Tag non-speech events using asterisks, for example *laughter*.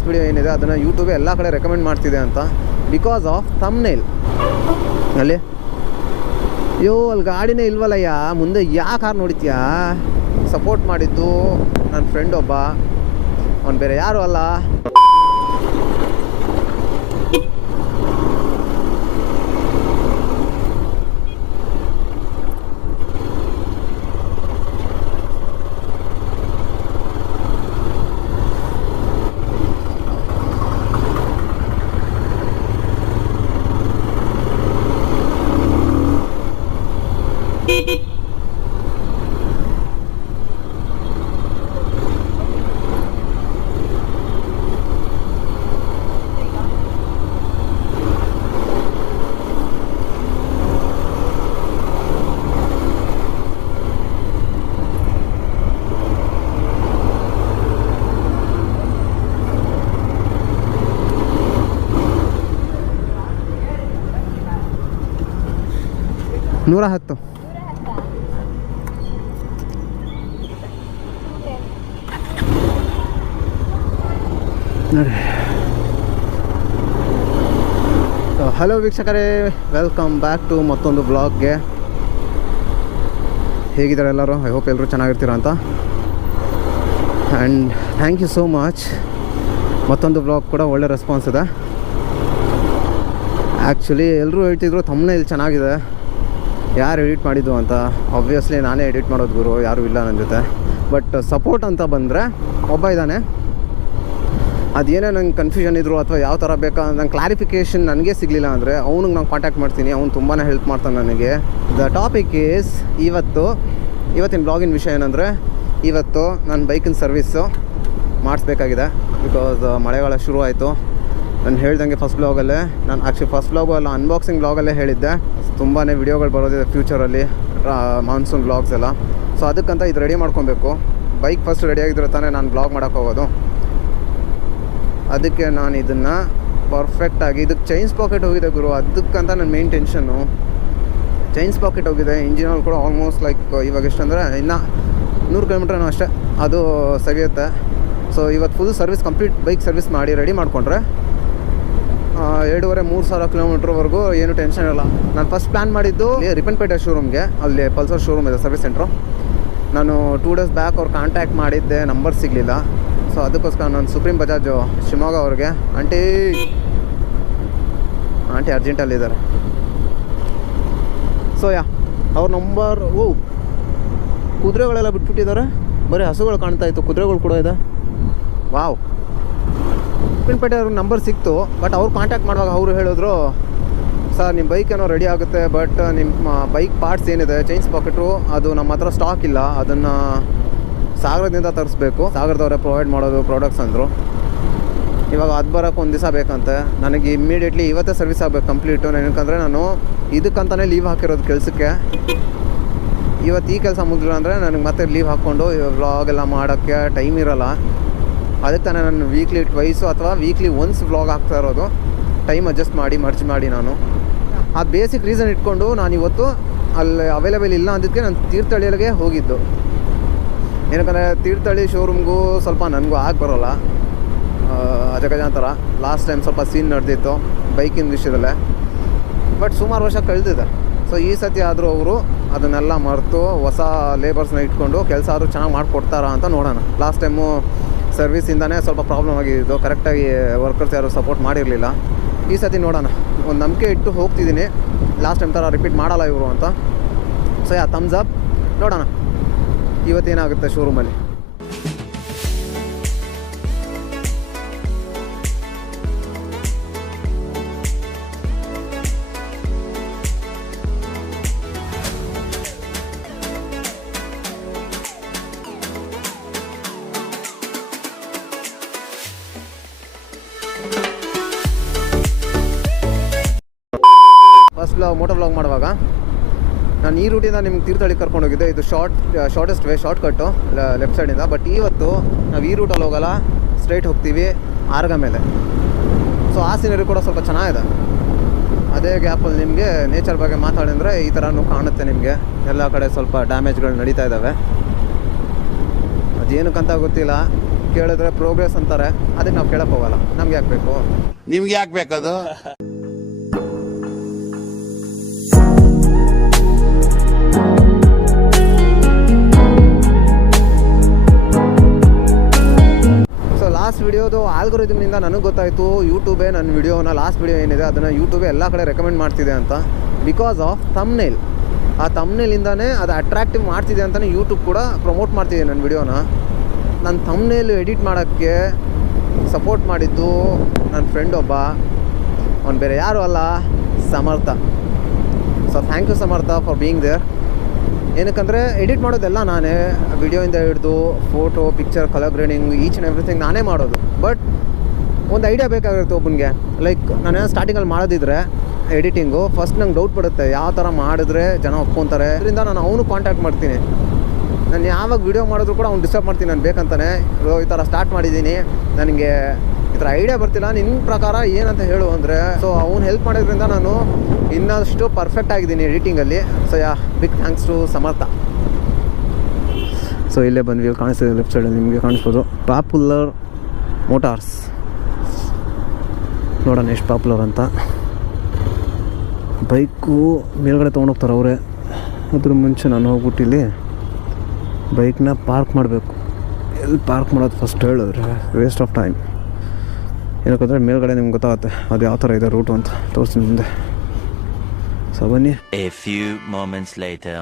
Last video ಏನಿದೆ, ಅದನ್ನು ಯೂಟ್ಯೂಬೇ ಎಲ್ಲ ಕಡೆ ರೆಕಮೆಂಡ್ ಮಾಡ್ತಿದೆ ಅಂತ. ಬಿಕಾಸ್ ಆಫ್ ಥಮ್ನೇಲ್ ಅಲ್ಲಿ. ಅಯ್ಯೋ ಅಲ್ಲಿ ಗಾಡಿನೇ ಇಲ್ವಲ್ಲಯ್ಯ? ಮುಂದೆ ಯಾ ಕಾರ್ ನೋಡಿದ್ಯಾ? ಸಪೋರ್ಟ್ ಮಾಡಿದ್ದು ನನ್ನ ಫ್ರೆಂಡ್ ಒಬ್ಬ. ಅವ್ನು ಬೇರೆ ಯಾರು ಅಲ್ಲ. ನೂರ ಹತ್ತು. ನೋಡಿ. ಹಲೋ ವೀಕ್ಷಕರೇ ವೆಲ್ಕಮ್ ಬ್ಯಾಕ್ ಟು ಮತ್ತೊಂದು ಬ್ಲಾಗ್ಗೆ ಹೇಗಿದ್ದಾರೆ ಎಲ್ಲರೂ? ಐ ಹೋಪ್ ಎಲ್ಲರೂ ಚೆನ್ನಾಗಿರ್ತೀರ ಅಂತ. And thank you so much ಮತ್ತೊಂದು ಬ್ಲಾಗ್ ಕೂಡ ಒಳ್ಳೆ ರೆಸ್ಪಾನ್ಸ್ ಇದೆ. ಆ್ಯಕ್ಚುಲಿ ಎಲ್ಲರೂ ಹೇಳ್ತಿದ್ರು ತಮ್ಮನೇ ಇಲ್ಲಿ ಚೆನ್ನಾಗಿದೆ. ಯಾರು ಎಡಿಟ್ ಮಾಡಿದ್ದು ಅಂತ? ಆಬ್ವಿಯಸ್ಲಿ ನಾನೇ ಎಡಿಟ್ ಮಾಡೋದು ಗುರು, ಯಾರೂ ಇಲ್ಲ ನನ್ನ ಜೊತೆ. ಬಟ್ ಸಪೋರ್ಟ್ ಅಂತ ಬಂದರೆ ಒಬ್ಬ ಇದ್ದಾನೆ. ಅದೇನೇ ನಂಗೆ ಕನ್ಫ್ಯೂಷನ್ ಇದ್ರು ಅಥವಾ ಯಾವ ಥರ ಬೇಕಾ ನಂಗೆ ಕ್ಲಾರಿಫಿಕೇಷನ್ ನನಗೆ ಸಿಗಲಿಲ್ಲ ಅಂದರೆ ಅವ್ನಿಗೆ ನಾನು ಕಾಂಟ್ಯಾಕ್ಟ್ ಮಾಡ್ತೀನಿ, ಅವ್ನು ತುಂಬಾ ಹೆಲ್ಪ್ ಮಾಡ್ತಾನೆ ನನಗೆ. ದ ಟಾಪಿಕ್ ಈಸ್ ಇವತ್ತು ಇವತ್ತಿನ ಬ್ಲಾಗಿನ ವಿಷಯ ಏನಂದರೆ ಇವತ್ತು ನನ್ನ ಬೈಕಿನ ಸರ್ವಿಸ್ಸು ಮಾಡಿಸ್ಬೇಕಾಗಿದೆ. ಬಿಕಾಸ್ ಮಳೆಗಾಲ ಶುರು ಆಯಿತು ನಾನು ಹೇಳ್ದಂಗೆ ಫಸ್ಟ್ ಬ್ಲಾಗಲ್ಲೇ ನಾನು ಆ್ಯಕ್ಚುಲಿ ಫಸ್ಟ್ ಬ್ಲಾಗು ಅಲ್ಲ ಅನ್ಬಾಕ್ಸಿಂಗ್ ಬ್ಲಾಗಲ್ಲೇ ಹೇಳಿದ್ದೆ. ತುಂಬಾ ವಿಡಿಯೋಗಳು ಬರೋದಿದೆ ಫ್ಯೂಚರಲ್ಲಿ ಮಾನ್ಸೂನ್ ಬ್ಲಾಗ್ಸ್ ಎಲ್ಲ. ಸೊ ಅದಕ್ಕಂತ ಇದು ರೆಡಿ ಮಾಡ್ಕೊಬೇಕು. ಬೈಕ್ ಫಸ್ಟ್ ರೆಡಿ ಆಗಿದ್ರೆ ತಾನೇ ನಾನು ಬ್ಲಾಗ್ ಮಾಡೋಕೆ ಹೋಗೋದು. ಅದಕ್ಕೆ ನಾನು ಇದನ್ನು ಪರ್ಫೆಕ್ಟಾಗಿ ಇದಕ್ಕೆ ಚೈನ್ಸ್ ಪಾಕೆಟ್ ಹೋಗಿದೆ ಗುರು. ಅದಕ್ಕಂತ ನನ್ನ ಮೇನ್ ಟೆನ್ಷನ್ನು ಚೈನ್ಸ್ ಪಾಕೆಟ್ ಹೋಗಿದೆ. ಇಂಜಿನಲ್ಲಿ ಕೂಡ ಆಲ್ಮೋಸ್ಟ್ ಲೈಕ್ ಇವಾಗ ಎಷ್ಟಂದರೆ, ಇನ್ನು ನೂರು ಕಿಲೋಮೀಟ್ರನೂ ಅಷ್ಟೇ. ಅದು ಸವಿಯುತ್ತೆ. ಸೊ ಇವತ್ತು full service complete bike service ಮಾಡಿ ರೆಡಿ ಮಾಡಿಕೊಂಡ್ರೆ ಎರಡೂವರೆ, ಮೂರು ಸಾವಿರ ಕಿಲೋಮೀಟ್ರ್ವರೆಗೂ ಏನು ಟೆನ್ಷನ್ ಇಲ್ಲ. ನಾನು ಫಸ್ಟ್ ಪ್ಲ್ಯಾನ್ ಮಾಡಿದ್ದು ರಿಪನ್ಪೇಟೆ ಶೋರೂಮ್ಗೆ ಅಲ್ಲಿ ಪಲ್ಸರ್ ಶೋರೂಮ್ ಇದೆ ಸರ್ವಿಸ್ ಸೆಂಟ್ರು ನಾನು ಟೂ ಡೇಸ್ ಬ್ಯಾಕ್ ಅವ್ರು ಕಾಂಟ್ಯಾಕ್ಟ್ ಮಾಡಿದ್ದೆ ನಂಬರ್ ಸಿಗಲಿಲ್ಲ. ಸೊ ಅದಕ್ಕೋಸ್ಕರ ನಾನು ಸುಪ್ರೀಂ ಬಜಾಜು ಶಿವಮೊಗ್ಗ ಅವ್ರಿಗೆ, ಆಂಟಿ ಆಂಟಿ ಅರ್ಜೆಂಟಲ್ಲಿದ್ದಾರೆ ಸೊ ಯಾ ಅವ್ರ ನಂಬರ್ ಓ, ಕುದುರೆಗಳೆಲ್ಲ ಬಿಟ್ಬಿಟ್ಟಿದ್ದಾರೆ. ಬರೀ ಹಸುಗಳು ಕಾಣ್ತಾ ಇತ್ತು, ಕುದುರೆಗಳು ಕೂಡ ಇದೆ. ವಾವ್ ಉಪ್ಪಿನಪೇಟೆ ಅವ್ರಿಗೆ ನಂಬರ್ ಸಿಕ್ತು ಬಟ್ ಅವ್ರು ಕಾಂಟ್ಯಾಕ್ಟ್ ಮಾಡುವಾಗ ಅವರು ಹೇಳಿದ್ರು, ಸರ್ ನಿಮ್ಮ ಬೈಕ್ ಏನೋ ರೆಡಿ ಆಗುತ್ತೆ ಬಟ್ ನಿಮ್ಮ ಬೈಕ್ ಪಾರ್ಟ್ಸ್ ಏನಿದೆ ಚೈನ್ಸ್ ಪಾಕೆಟು ಅದು ನಮ್ಮ ಹತ್ರ ಸ್ಟಾಕ್ ಇಲ್ಲ, ಅದನ್ನು ಸಾಗರದಿಂದ ತರಿಸ್ಬೇಕು. ಸಾಗರದವರೇ ಪ್ರೊವೈಡ್ ಮಾಡೋದು ಪ್ರಾಡಕ್ಟ್ಸ್ ಅಂದರು. ಇವಾಗ ಅದು ಬರೋಕ್ಕೆ ಒಂದು ದಿವಸ ಬೇಕಂತೆ. ನನಗೆ ಇಮ್ಮಿಡಿಯೇಟ್ಲಿ ಇವತ್ತೇ ಸರ್ವಿಸ್ ಆಗಬೇಕು ಕಂಪ್ಲೀಟು ಏನಕ್ಕಂದರೆ ನಾನು ಇದಕ್ಕಂತಲೇ ಲೀವ್ ಹಾಕಿರೋದು ಕೆಲಸಕ್ಕೆ. ಇವತ್ತು ಈ ಕೆಲಸ ಮುಗಿದ್ರು ಅಂದರೆ ನನಗೆ ಮತ್ತೆ ಲೀವ್ ಹಾಕ್ಕೊಂಡು ವ್ಲಾಗ್ ಎಲ್ಲ ಮಾಡೋಕ್ಕೆ ಟೈಮ್ ಇರೋಲ್ಲ. ಅದಕ್ಕೆ ತಾನೇ ನಾನು ವೀಕ್ಲಿ ಟ್ವೈಸು ಅಥವಾ ವೀಕ್ಲಿ ಒನ್ಸ್ ವ್ಲಾಗ್ ಆಗ್ತಾ ಇರೋದು. ಟೈಮ್ ಅಡ್ಜಸ್ಟ್ ಮಾಡಿ ಮರ್ಜ್ ಮಾಡಿ ನಾನು. ಆ ಬೇಸಿಕ್ ರೀಸನ್ ಇಟ್ಕೊಂಡು ನಾನು ಇವತ್ತು ಅಲ್ಲಿ ಅವೈಲೇಬಲ್ ಇಲ್ಲ ಅಂದಿದ್ದಕ್ಕೆ ನಾನು ತೀರ್ಥಹಳ್ಳಿಯಲ್ಲಿಗೆ ಹೋಗಿದ್ದು. ಏನಕ್ಕಂದರೆ ತೀರ್ಥಹಳ್ಳಿ ಶೋರೂಮ್ಗೂ ಸ್ವಲ್ಪ ನನಗೂ ಆಗಿ ಬರೋಲ್ಲ. ಅಜಗಜಾಂತರ ಲಾಸ್ಟ್ ಟೈಮ್ ಸ್ವಲ್ಪ ಸೀನ್ ನಡೆದಿತ್ತು ಬೈಕಿನ ವಿಷಯದಲ್ಲೇ. ಬಟ್ ಸುಮಾರು ವರ್ಷ ಕಳೆದಿದೆ. ಸೊ ಈ ಸತಿ ಆದರೂ ಅವರು ಅದನ್ನೆಲ್ಲ ಮರೆತು ಹೊಸ ಲೇಬರ್ಸ್ನ ಇಟ್ಕೊಂಡು ಕೆಲಸ ಆದರೂ ಚೆನ್ನಾಗಿ ಮಾಡಿಕೊಡ್ತಾರಾ ಅಂತ ನೋಡೋಣ. ಲಾಸ್ಟ್ ಟೈಮು ಸರ್ವಿಸಿಂದನೇ ಸ್ವಲ್ಪ ಪ್ರಾಬ್ಲಮ್ ಆಗಿದ್ದು. ಕರೆಕ್ಟಾಗಿ ವರ್ಕರ್ಸ್ ಯಾರು ಸಪೋರ್ಟ್ ಮಾಡಿರಲಿಲ್ಲ. ಈ ಸತಿ ನೋಡೋಣ. ಒಂದು ನಂಬಿಕೆ ಇಟ್ಟು ಹೋಗ್ತಿದ್ದೀನಿ. ಲಾಸ್ಟ್ ಟೈಮ್ ಥರ ರಿಪೀಟ್ ಮಾಡಲ್ಲ ಇವರು ಅಂತ. ಸೊ ಯಾ ತಮ್ಸ್ ಅಪ್ ನೋಡೋಣ. ಇವತ್ತೇನಾಗುತ್ತೆ ಶೋರೂಮಲ್ಲಿ ಫಸ್ಟ್ ಬ್ಲಾಗ್ ಮೋಟೋ ಬ್ಲಾಗ್ ಮಾಡುವಾಗ ನಾನು ಈ ರೂಟಿಂದ ನಿಮ್ಗೆ ತೀರ್ಥಹಳ್ಳಿ ಕರ್ಕೊಂಡೋಗಿದ್ದೆ ಇದು short shortest way short cut left ಸೈಡಿಂದ ಬಟ್ ಇವತ್ತು ನಾವು ಈ ರೂಟಲ್ಲಿ ಹೋಗಲ್ಲ ಸ್ಟ್ರೈಟ್ ಹೋಗ್ತೀವಿ ಆರ್ಗ ಮೇಲೆ. ಸೊ ಆ ಸೀನರಿ ಕೂಡ ಸ್ವಲ್ಪ ಚೆನ್ನಾಗಿದೆ. ಅದೇ ಗ್ಯಾಪಲ್ಲಿ ನಿಮಗೆ ನೇಚರ್ ಬಗ್ಗೆ ಮಾತಾಡಿದ್ರೆ ಈ ಥರನೂ ಕಾಣುತ್ತೆ ನಿಮಗೆ. ಎಲ್ಲ ಕಡೆ ಸ್ವಲ್ಪ ಡ್ಯಾಮೇಜ್ಗಳು ನಡೀತಾ ಇದ್ದಾವೆ ಅದೇನಕ್ಕಂತ ಗೊತ್ತಿಲ್ಲ. ಕೇಳಿದ್ರೆ ಪ್ರೋಗ್ರೆಸ್ ಅಂತಾರೆ. ಅದಕ್ಕೆ ನಾವು ಕೇಳಕ್ಕೆ ಹೋಗಲ್ಲ. ನಮ್ಗೆ ಯಾಕೆ ಬೇಕು? ನಿಮ್ಗೆ ಯಾಕೆ ಬೇಕದು *laughs* ಲಾಸ್ಟ್ ವಿಡಿಯೋದು ಆಲ್ಗೊರಿದಮ್ನಿಂದ ನನಗೆ ಗೊತ್ತಾಯಿತು ಯೂಟ್ಯೂಬೇ ನನ್ನ ವಿಡಿಯೋನ ಲಾಸ್ಟ್ ವಿಡಿಯೋ ಏನಿದೆ, ಅದನ್ನು ಯೂಟ್ಯೂಬೇ ಎಲ್ಲ ಕಡೆ ರೆಕಮೆಂಡ್ ಮಾಡ್ತಿದೆ ಅಂತ. ಬಿಕಾಸ್ ಆಫ್ ತಮ್ನೇಲ್ ಆ ತಮ್ನೇಲಿಂದನೇ ಅದು ಅಟ್ರಾಕ್ಟಿವ್ ಮಾಡ್ತಿದೆ ಅಂತಲೇ ಯೂಟ್ಯೂಬ್ ಕೂಡ ಪ್ರಮೋಟ್ ಮಾಡ್ತಿದೆ ನನ್ನ ವಿಡಿಯೋನ ನನ್ನ ತಮ್ನೇಲು ಎಡಿಟ್ ಮಾಡೋಕ್ಕೆ ಸಪೋರ್ಟ್ ಮಾಡಿದ್ದು ನನ್ನ ಫ್ರೆಂಡ್ ಒಬ್ಬ. ಅವ್ನು ಬೇರೆ ಯಾರು ಅಲ್ಲ, Samarth. So thank you Samarth for being there ಏನಕ್ಕಂದರೆ edit ಮಾಡೋದೆಲ್ಲ ನಾನೇ. ವಿಡಿಯೋಯಿಂದ ಹಿಡಿದು photo picture colour grading each and everything ನಾನೇ ಮಾಡೋದು. ಬಟ್ ಒಂದು ಐಡಿಯಾ ಬೇಕಾಗಿರುತ್ತೆ ಒಬ್ಬನಿಗೆ. ಲೈಕ್ ನಾನು ಸ್ಟಾರ್ಟಿಂಗಲ್ಲಿ ಮಾಡೋದಿದ್ರೆ ಎಡಿಟಿಂಗು ಫಸ್ಟ್ ನಂಗೆ ಡೌಟ್ ಪಡುತ್ತೆ. ಯಾವ ಥರ ಮಾಡಿದ್ರೆ ಜನ ಒಪ್ಕೊತಾರೆ. ಅದರಿಂದ ನಾನು ಅವನು ಕಾಂಟ್ಯಾಕ್ಟ್ ಮಾಡ್ತೀನಿ. ನಾನು ಯಾವಾಗ ವೀಡಿಯೋ ಮಾಡಿದ್ರು ಕೂಡ ಅವ್ನು ಡಿಸ್ಟರ್ಬ್ ಮಾಡ್ತೀನಿ ನಾನು ಬೇಕಂತಾನೆ. "ಬ್ರೋ, ಈ ಥರ ಸ್ಟಾರ್ಟ್ ಮಾಡಿದ್ದೀನಿ. ನನಗೆ ಈ ಥರ ಐಡಿಯಾ ಬರ್ತಿಲ್ಲ. ನಿನ್ನ ಪ್ರಕಾರ ಏನಂತ ಹೇಳು ಅಂದರೆ ಸೊ ಅವ್ನು ಹೆಲ್ಪ್ ಮಾಡೋದ್ರಿಂದ ನಾನು ಇನ್ನಷ್ಟು ಪರ್ಫೆಕ್ಟ್ ಆಗಿದ್ದೀನಿ ಎಡಿಟಿಂಗಲ್ಲಿ so ya big thanks to Samarth. So ಇಲ್ಲೇ ಬಂದ್ವಿ ಕಾಣಿಸ್ತಿದೆ ಲೆಫ್ಟ್ ಸೈಡಲ್ಲಿ ನಿಮಗೆ ಕಾಣಿಸ್ಬೋದು. ಪಾಪ್ಯುಲರ್ ಮೋಟಾರ್ಸ್ ನೋಡೋಣ ಎಷ್ಟು ಪಾಪ್ಯುಲರ್ ಅಂತ. ಬೈಕು ಮೇಲ್ಗಡೆ ತೊಗೊಂಡೋಗ್ತಾರೆ ಅವರೇ. ಅದ್ರ ಮುಂಚೆ ನಾನು ಹೋಗ್ಬಿಟ್ಟು ಇಲ್ಲಿ ಬೈಕ್ನ ಪಾರ್ಕ್ ಮಾಡಬೇಕು. ಎಲ್ಲಿ ಪಾರ್ಕ್ ಮಾಡೋದು ಫಸ್ಟ್ ಹೇಳಿದ್ರೆ ವೇಸ್ಟ್ ಆಫ್ ಟೈಮ್ ಏನಕ್ಕಂದರೆ ಮೇಲ್ಗಡೆ ನಿಮ್ಗೆ ಗೊತ್ತಾಗುತ್ತೆ ಅದು ಯಾವ ಥರ ಇದೆ ರೂಟು ಅಂತ. ತೋರಿಸ್ತೀನಿ ಮುಂದೆ. ಸೊ ಬನ್ನಿ. A few moments later.